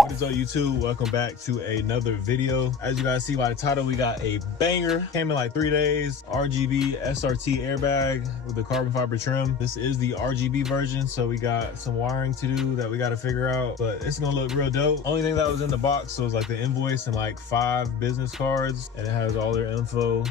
What is up, YouTube? Welcome back to another video. As you guys see by the title, we got a banger. Came in like 3 days. RGB SRT airbag with the carbon fiber trim. This is the RGB version, so we got some wiring to do that we got to figure out, but it's gonna look real dope. Only thing that was in the box was like the invoice and like 5 business cards, and it has all their info.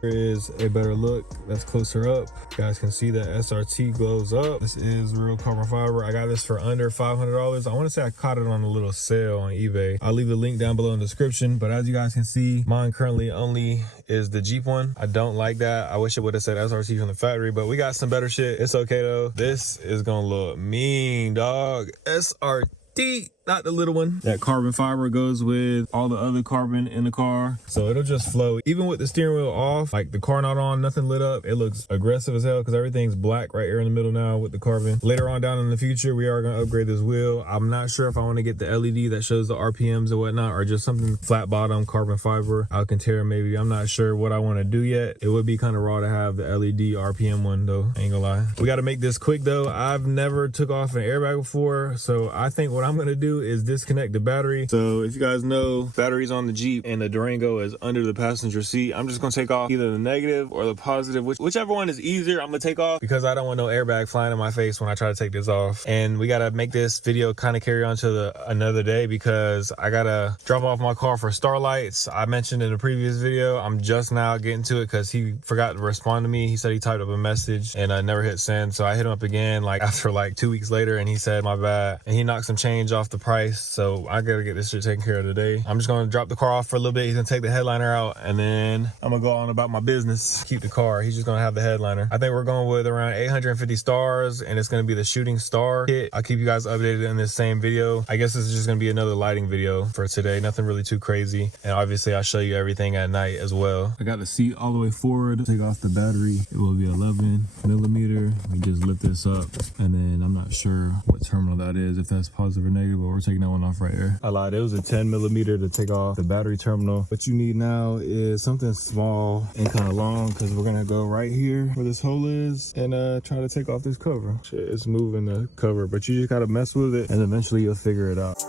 Here is a better look that's closer up. You guys can see that SRT glows up. This is real carbon fiber. I got this for under $500. I want to say I caught it on a little sale on eBay. I'll leave the link down below in the description, but as you guys can see, mine currently only is the Jeep one. I don't like that. I wish it would have said SRT from the factory, but we got some better shit. It's okay though. This is gonna look mean, dog. SRT. Not the little one. That carbon fiber goes with all the other carbon in the car, so it'll just flow. Even with the steering wheel off, like the car not on, nothing lit up, it looks aggressive as hell because everything's black right here in the middle now with the carbon. Later on down in the future, we are going to upgrade this wheel. I'm not sure if I want to get the LED that shows the RPMs and whatnot, or just something flat bottom carbon fiber Alcantara maybe. I'm not sure what I want to do yet. It would be kind of raw to have the LED RPM one though, ain't gonna lie. We got to make this quick though. I've never took off an airbag before, so I think what I'm gonna do is disconnect the battery. So if you guys know, batteries on the Jeep and the Durango is under the passenger seat. I'm just gonna take off either the negative or the positive, whichever one is easier I'm gonna take off, because I don't want no airbag flying in my face when I try to take this off. And we gotta make this video kind of carry on to another day, because I gotta drop off my car for starlights. I mentioned in a previous video, I'm just now getting to it because he forgot to respond to me. He said he typed up a message and I never hit send, so I hit him up again like after like 2 weeks later, and he said my bad, and he knocked some change off the price. So I gotta get this shit taken care of today. I'm just gonna drop the car off for a little bit. He's gonna take the headliner out, and then I'm gonna go on about my business. Keep the car. He's just gonna have the headliner. I think we're going with around 850 stars, and it's gonna be the shooting star kit. I'll keep you guys updated in this same video. I guess this is just gonna be another lighting video for today. Nothing really too crazy. And obviously I'll show you everything at night as well. I got the seat all the way forward. Take off the battery. It will be 11 millimeter. We just lift this up, and then I'm not sure what terminal that is, if that's positive or negative, but we're taking that one off right here. I lied, it was a 10 millimeter to take off the battery terminal. What you need now is something small and kind of long, because we're gonna go right here where this hole is and try to take off this cover. Shit, it's moving the cover, but you just gotta mess with it and eventually you'll figure it out.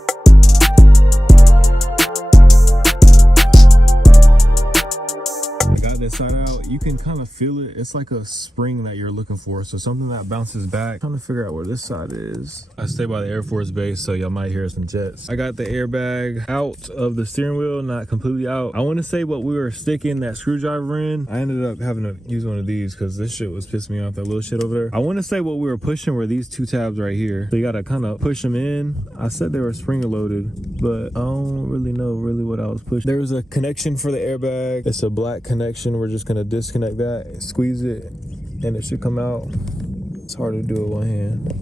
This side out, you can kind of feel it. It's like a spring that you're looking for, so something that bounces back. Trying to figure out where this side is. I stay by the Air Force Base, so y'all might hear some jets. I got the airbag out of the steering wheel, not completely out. I want to say what we were sticking that screwdriver in, I ended up having to use one of these because this shit was pissing me off, that little shit over there. I want to say what we were pushing were these 2 tabs right here, so you gotta kind of push them in. I said they were spring loaded, but I don't really know what I was pushing. There's a connection for the airbag. It's a black connection. We're just gonna disconnect that and squeeze it, and it should come out. It's hard to do with one hand.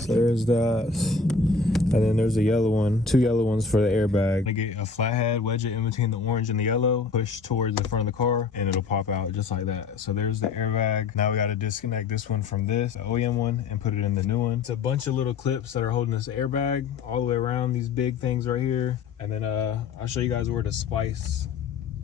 So there's that, and then there's a yellow one, 2 yellow ones for the airbag. I get a flathead, wedge it in between the orange and the yellow, push towards the front of the car, and it'll pop out just like that. So there's the airbag. Now we got to disconnect this one from this, the OEM one, and put it in the new one. It's a bunch of little clips that are holding this airbag all the way around, these big things right here. And then I'll show you guys where to splice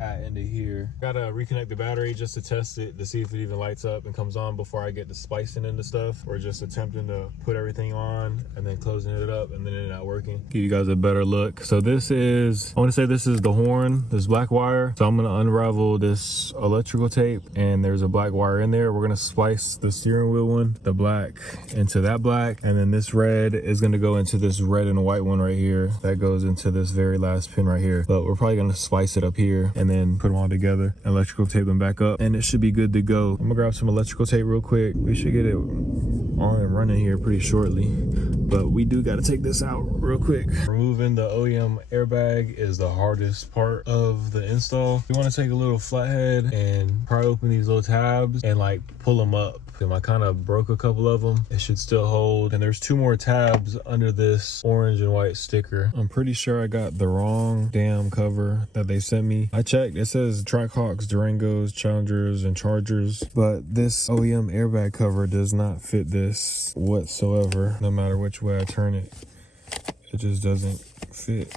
at into here. Gotta reconnect the battery just to test it to see if it even lights up and comes on before I get to splicing into stuff, or just attempting to put everything on and then closing it up and then it not working. Give you guys a better look. So this is, I want to say this is the horn, this black wire. So I'm gonna unravel this electrical tape, and there's a black wire in there. We're gonna splice the steering wheel one, the black, into that black, and then this red is gonna go into this red and white one right here that goes into this very last pin right here. But we're probably gonna splice it up here and then put them all together, electrical tape them back up, and it should be good to go. I'm gonna grab some electrical tape real quick. We should get it on and running here pretty shortly, but we do got to take this out real quick. Removing the OEM airbag is the hardest part of the install. You want to take a little flathead and pry open these little tabs and like pull them up. I kind of broke a couple of them. It should still hold, and there's 2 more tabs under this orange and white sticker. I'm pretty sure I got the wrong damn cover that they sent me. I checked, it says Trackhawks, Durangos, Challengers, and Chargers, but this OEM airbag cover does not fit this whatsoever. No matter which way I turn it, it just doesn't fit.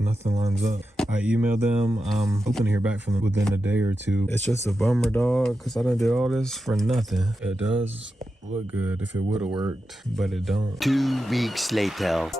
Nothing lines up. I emailed them. I'm hoping to hear back from them within a day or two. It's just a bummer, dog, because I done did all this for nothing. It does Look good if it would have worked, but it don't. 2 weeks later.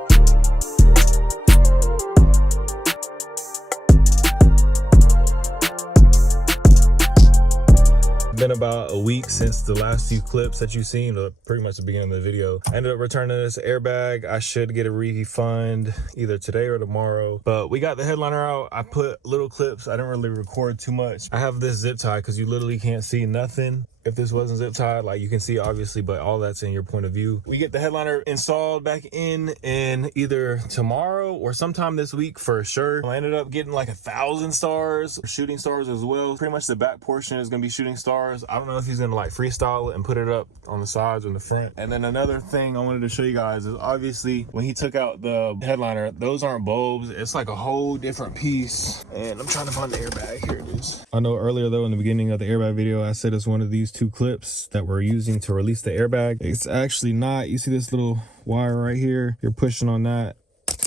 Been about a week since the last few clips that you've seen, or pretty much the beginning of the video. I ended up returning this airbag. I should get a refund either today or tomorrow, but we got the headliner out. I put little clips. I didn't really record too much. I have this zip tie because you literally can't see nothing. If this wasn't zip tied, like you can see obviously, but all that's in your point of view. We get the headliner installed back in either tomorrow or sometime this week for sure. I ended up getting like 1,000 stars, shooting stars as well. Pretty much the back portion is gonna be shooting stars. I don't know if he's gonna like freestyle it and put it up on the sides or in the front. And then another thing I wanted to show you guys is obviously when he took out the headliner, those aren't bulbs. It's like a whole different piece. And I'm trying to find the airbag. Here it is. I know earlier though in the beginning of the airbag video, I said it's one of these 2 clips that we're using to release the airbag. It's actually not. You see this little wire right here? You're pushing on that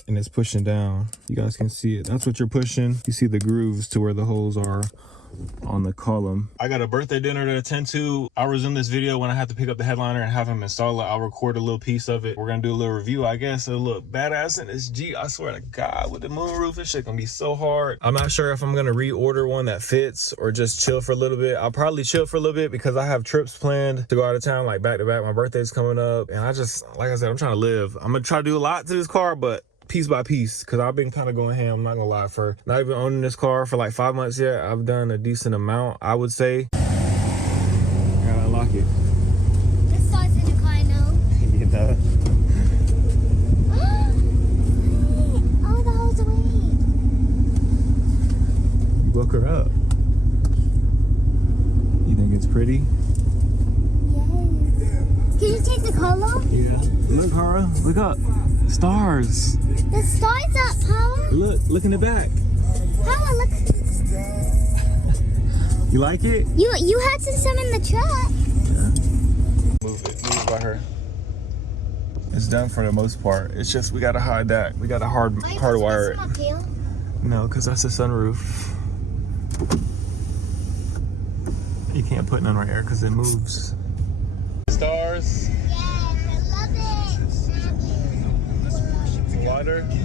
and it's pushing down. You guys can see it. That's what you're pushing. You see the grooves to where the holes are on the column. I got a birthday dinner to attend to. I'll resume this video when I have to pick up the headliner and have him install it. I'll record a little piece of it. We're gonna do a little review, I guess. It'll look badass in this G. I swear to God, with the moonroof, this shit gonna be so hard. I'm not sure if I'm gonna reorder one that fits or just chill for a little bit. I'll probably chill for a little bit because I have trips planned to go out of town, like back to back. My birthday's coming up, and I just, like I said, I'm trying to live. I'm gonna try to do a lot to this car, but piece by piece, because I've been kind of going ham, I'm not gonna lie. For not even owning this car for like 5 months yet, I've done a decent amount, I would say. Gotta unlock it. This starts in the car, I know. You know? Oh, the hole's away. You woke her up. You think it's pretty? Yes. Can you take the color? Yeah. Look, Hara, look up. Stars. The stars up, Power. Look in the back. Power, look. You like it? You had some in the truck. Yeah. Move it by her. It's done for the most part. It's just we gotta hide that. We gotta hardwire it. No, because that's the sunroof. You can't put none right here because it moves. Stars. Yes, I love it. Water. The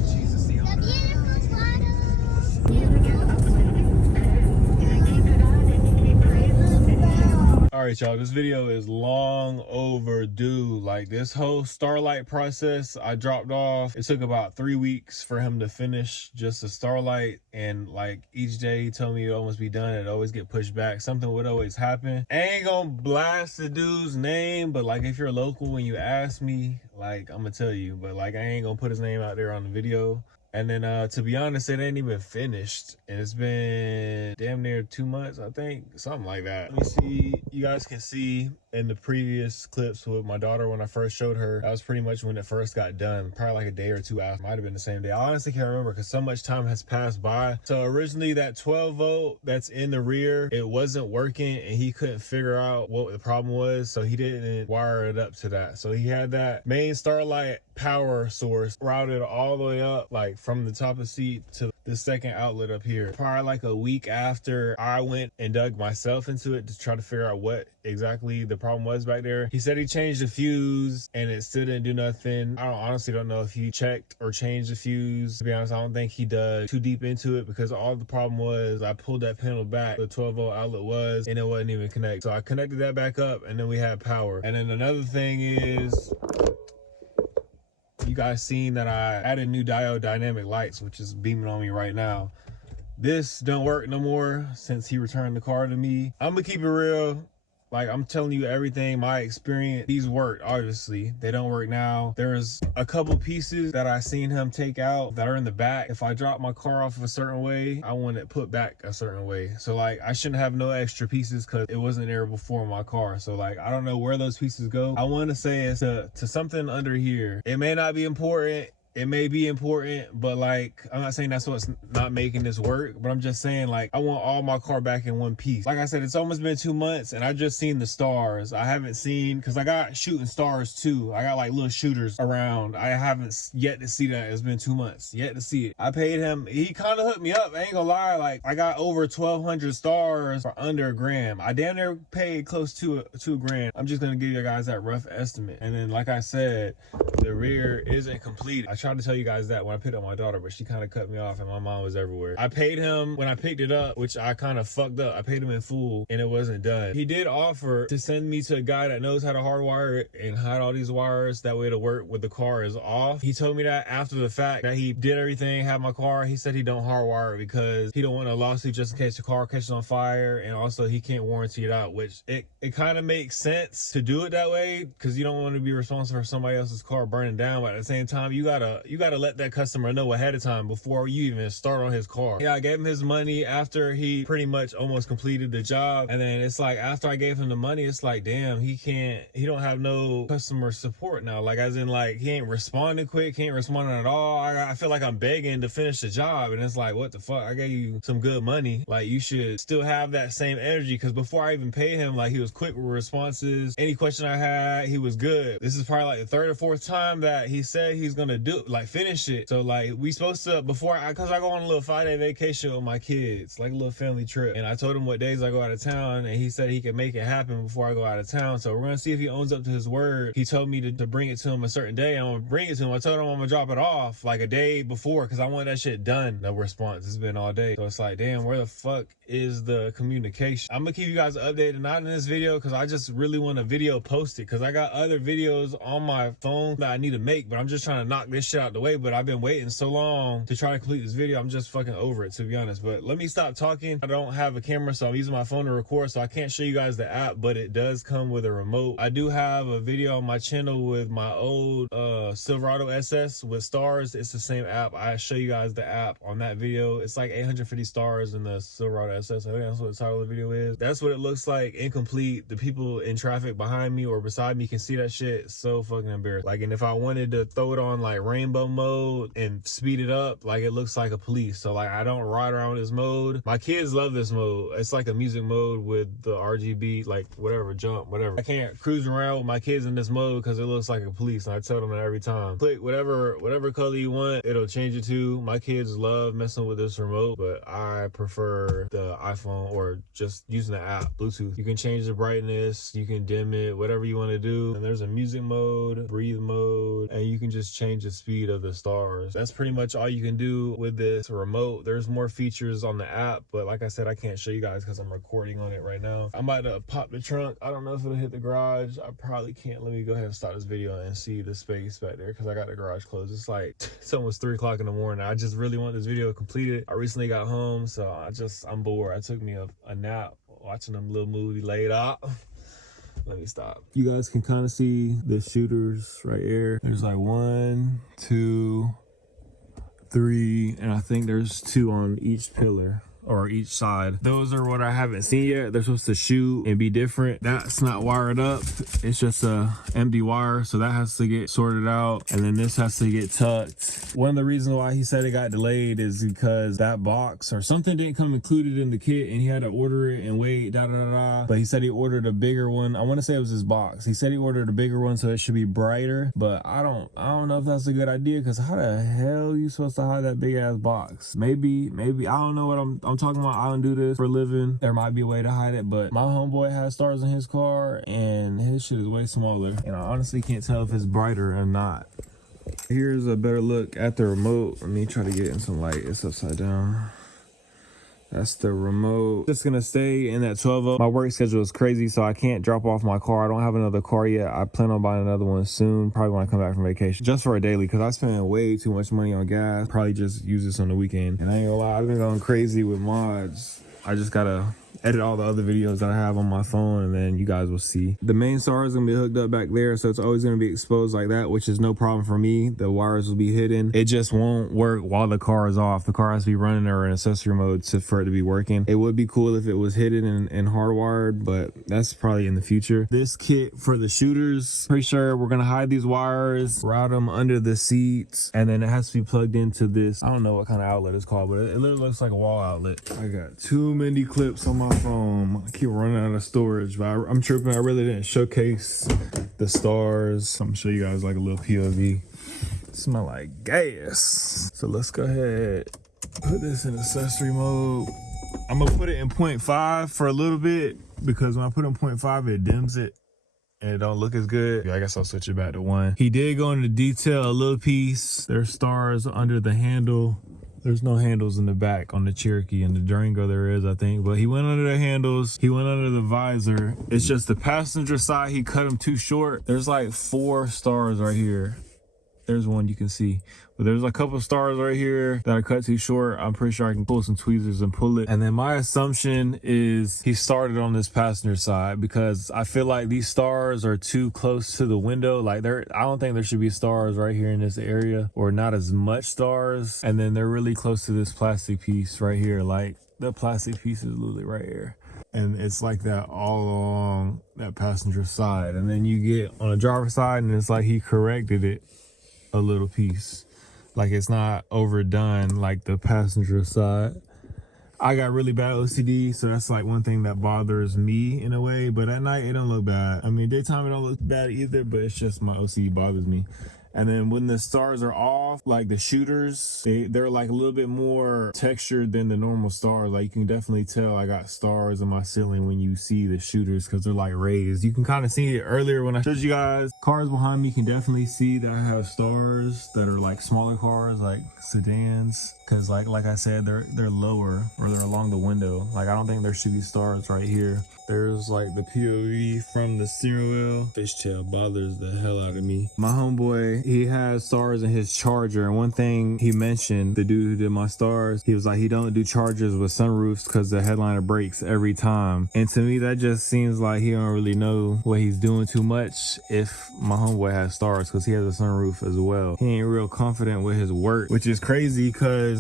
beautiful water. All right, y'all, this video is long overdue. Like this whole Starlight process I dropped off, it took about 3 weeks for him to finish just the Starlight, and like each day he told me it'd almost be done. It'd always get pushed back. Something would always happen. I ain't gonna blast the dude's name, but like if you're local, when you ask me, like I'm gonna tell you, but like I ain't gonna put his name out there on the video. And then to be honest, it ain't even finished, and it's been damn near 2 months, I think, something like that. Let me see. You guys can see in the previous clips with my daughter when I first showed her, that was pretty much when it first got done, probably like a day or two after. Might have been the same day. I honestly can't remember because so much time has passed by. So originally that 12 volt that's in the rear, it wasn't working, and he couldn't figure out what the problem was, so he didn't wire it up to that. So he had that main Starlight power source routed all the way up, like from the top of the seat to the second outlet up here. Probably like a week after I went and dug myself into it to try to figure out what exactly the problem was back there. He said he changed the fuse and it still didn't do nothing. I honestly don't know if he checked or changed the fuse. To be honest, I don't think he dug too deep into it because all the problem was I pulled that panel back, the 12 volt outlet was, and it wasn't even connected. So I connected that back up and then we had power. And then another thing is, you guys seen that I added new diode dynamic lights, which is beaming on me right now. This don't work no more since he returned the car to me. I'm gonna keep it real. Like, I'm telling you everything, my experience. These work, obviously. They don't work now. There's a couple pieces that I seen him take out that are in the back. If I drop my car off a certain way, I want it put back a certain way. So like, I shouldn't have no extra pieces because it wasn't there before in my car. So like, I don't know where those pieces go. I want to say it's to something under here. It may not be important. it may be important, but like, I'm not saying that's what's not making this work, but I'm just saying like, I want all my car back in one piece. Like I said, it's almost been 2 months and I just seen the stars. I haven't seen, cause I got shooting stars too. I got like little shooters around. I haven't yet to see that. It's been 2 months yet to see it. I paid him. He kind of hooked me up. I ain't gonna lie. Like I got over 1,200 stars for under $1,000. I damn near paid close to $2,000. I'm just gonna give you guys that rough estimate. And then like I said, the rear isn't completed. I tried to tell you guys that when I picked up my daughter, but she kind of cut me off and my mom was everywhere. I paid him when I picked it up, which I kind of fucked up. I paid him in full and it wasn't done. He did offer to send me to a guy that knows how to hardwire it and hide all these wires. That way it'll work when the car is off. He told me that after the fact that he did everything, had my car. He said he don't hardwire it because he don't want a lawsuit just in case the car catches on fire. And also he can't warranty it out, which it kind of makes sense to do it that way because you don't want to be responsible for somebody else's car burning down. But at the same time, you gotta let that customer know ahead of time before you even start on his car. Yeah, I gave him his money after he pretty much almost completed the job. And then it's like, after I gave him the money, it's like, damn, he don't have no customer support now. Like, as in like, he ain't responding quick, he ain't responding at all. I feel like I'm begging to finish the job. And it's like, what the fuck? I gave you some good money. Like, you should still have that same energy. Cause before I even paid him, like, he was quick with responses. Any question I had, he was good. This is probably like the 3rd or 4th time that he said he's gonna finish it. So like, we supposed to, cause I go on a little 5-day vacation with my kids, like a little family trip. And I told him what days I go out of town and he said he could make it happen before I go out of town. So we're gonna see if he owns up to his word. He told me to bring it to him a certain day. I'm gonna bring it to him. I told him I'm gonna drop it off like a day before cause I want that shit done. No response. It's been all day. So it's like, damn, where the fuck is the communication? I'm gonna keep you guys updated, not in this video cause I just really want a video posted cause I got other videos on my phone that I need to make, but I'm just trying to knock this shit out the way. But I've been waiting so long to try to complete this video. I'm just fucking over it, to be honest. But let me stop talking. I don't have a camera, so I'm using my phone to record, so I can't show you guys the app, but it does come with a remote. I do have a video on my channel with my old Silverado SS with stars. It's the same app. I show you guys the app on that video. It's like 850 stars in the Silverado SS. I think that's what the title of the video is. That's what it looks like incomplete. The people in traffic behind me or beside me can see that shit. So fucking embarrassing. Like, and if I wanted to throw it on like rainbow mode and speed it up, like, it looks like a police. So like, I don't ride around with this mode. My kids love this mode. It's like a music mode with the RGB, like whatever, jump, whatever. I can't cruise around with my kids in this mode because it looks like a police. And I tell them that every time. Click whatever color you want, it'll change it to. My kids love messing with this remote, but I prefer the iPhone or just using the app, Bluetooth. You can change the brightness, you can dim it, whatever you want to do. And there's a music mode, breathe mode, and you can just change the speed of the stars. That's pretty much all you can do with this remote. There's more features on the app, but like I said, I can't show you guys because I'm recording on it right now. I'm about to pop the trunk. I don't know if it'll hit the garage. I probably can't. Let me go ahead and stop this video and see the space back there because I got the garage closed. It's like, it's almost 3 o'clock in the morning. I just really want this video completed. I recently got home, so I'm bored. I took me a nap watching them little movie laid out. Let me stop. You guys can kind of see the shooters right here. There's like 1, 2, 3, and I think there's 2 on each pillar or each side. Those are what I haven't seen yet. They're supposed to shoot and be different. That's not wired up. It's just a empty wire, so that has to get sorted out, and then this has to get tucked. One of the reasons why he said it got delayed is because that box or something didn't come included in the kit, and he had to order it and wait, but he said he ordered a bigger one. I want to say it was his box. He said he ordered a bigger one, so it should be brighter, but I don't know if that's a good idea, because how the hell are you supposed to hide that big ass box? Maybe I don't know what I'm talking about. I don't do this for a living. There might be a way to hide it, but my homeboy has stars in his car and his shit is way smaller, and I honestly can't tell if it's brighter or not. Here's a better look at the remote. Let me try to get in some light. It's upside down. That's the remote. Just gonna stay in that 12-volt. My work schedule is crazy, so I can't drop off my car. I don't have another car yet. I plan on buying another one soon, probably when I come back from vacation, just for a daily, because I spend way too much money on gas. Probably just use this on the weekend. And I ain't gonna lie, I've been going crazy with mods. I just gotta edit all the other videos that I have on my phone, and then you guys will see. The main star is gonna be hooked up back there, so it's always gonna be exposed like that, which is no problem for me. The wires will be hidden. It just won't work while the car is off. The car has to be running or in accessory mode for it to be working. It would be cool if it was hidden and hardwired, but that's probably in the future. This kit for the shooters, pretty sure we're gonna hide these wires, route them under the seats, and then it has to be plugged into this, I don't know what kind of outlet it's called, but it literally looks like a wall outlet. I got too many clips on my phone. I keep running out of storage, but I'm tripping. I really didn't showcase the stars. I'm gonna show you guys like a little POV. Smell like gas. So let's go ahead, put this in accessory mode. I'm gonna put it in 0.5 for a little bit, because when I put it in 0.5, it dims it and it don't look as good. I guess I'll switch it back to 1. He did go into detail a little piece. There's stars under the handle. There's no handles in the back on the Cherokee, and the Durango there is, I think. But he went under the handles. He went under the visor. It's just the passenger side, he cut them too short. There's like 4 stars right here. There's one you can see. But there's a couple stars right here that are cut too short. I'm pretty sure I can pull some tweezers and pull it. And then my assumption is he started on this passenger side, because I feel like these stars are too close to the window. Like I don't think there should be stars right here in this area, or not as much stars. And then they're really close to this plastic piece right here. Like the plastic piece is literally right here. And it's like that all along that passenger side. And then you get on the driver's side, and it's like he corrected it a little piece. Like it's not overdone like the passenger side. I got really bad OCD, so that's like one thing that bothers me in a way, but at night it don't look bad. I mean, daytime it don't look bad either, but it's just my OCD bothers me. And then when the stars are off, like the shooters, they're like a little bit more textured than the normal stars. Like you can definitely tell I got stars in my ceiling when you see the shooters, because they're like raised. You can kind of see it earlier when I showed you guys. Cars behind me, you can definitely see that I have stars that are like smaller cars, like sedans. Cause like I said, they're lower, or they're along the window. Like I don't think there should be stars right here. There's like the POV from the steering wheel. Fishtail bothers the hell out of me. My homeboy, he has stars in his Charger, and one thing he mentioned, the dude who did my stars, he was like, he don't do Chargers with sunroofs because the headliner breaks every time. And to me, that just seems like he don't really know what he's doing too much if my homeboy has stars, because he has a sunroof as well. He ain't real confident with his work, which is crazy, because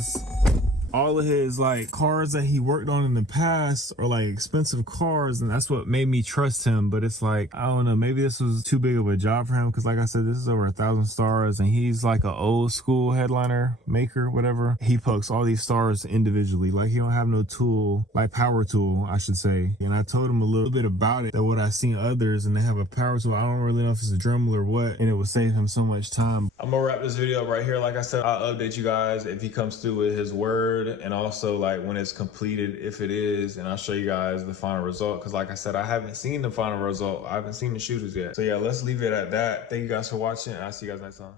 all of his like cars that he worked on in the past are like expensive cars, and that's what made me trust him. But it's like, I don't know, maybe this was too big of a job for him, because like I said, this is over 1,000 stars, and he's like an old school headliner maker, whatever. He pokes all these stars individually. Like he don't have no tool, like power tool, I should say. And I told him a little bit about it, that what I've seen others, and they have a power tool. I don't really know if it's a Dremel or what, and it would save him so much time. I'm gonna wrap this video up right here. Like I said, I'll update you guys if he comes through with his word, and also like when it's completed, if it is, and I'll show you guys the final result, because like I said, I haven't seen the final result. I haven't seen the shooters yet. So yeah, let's leave it at that. Thank you guys for watching, and I'll see you guys next time.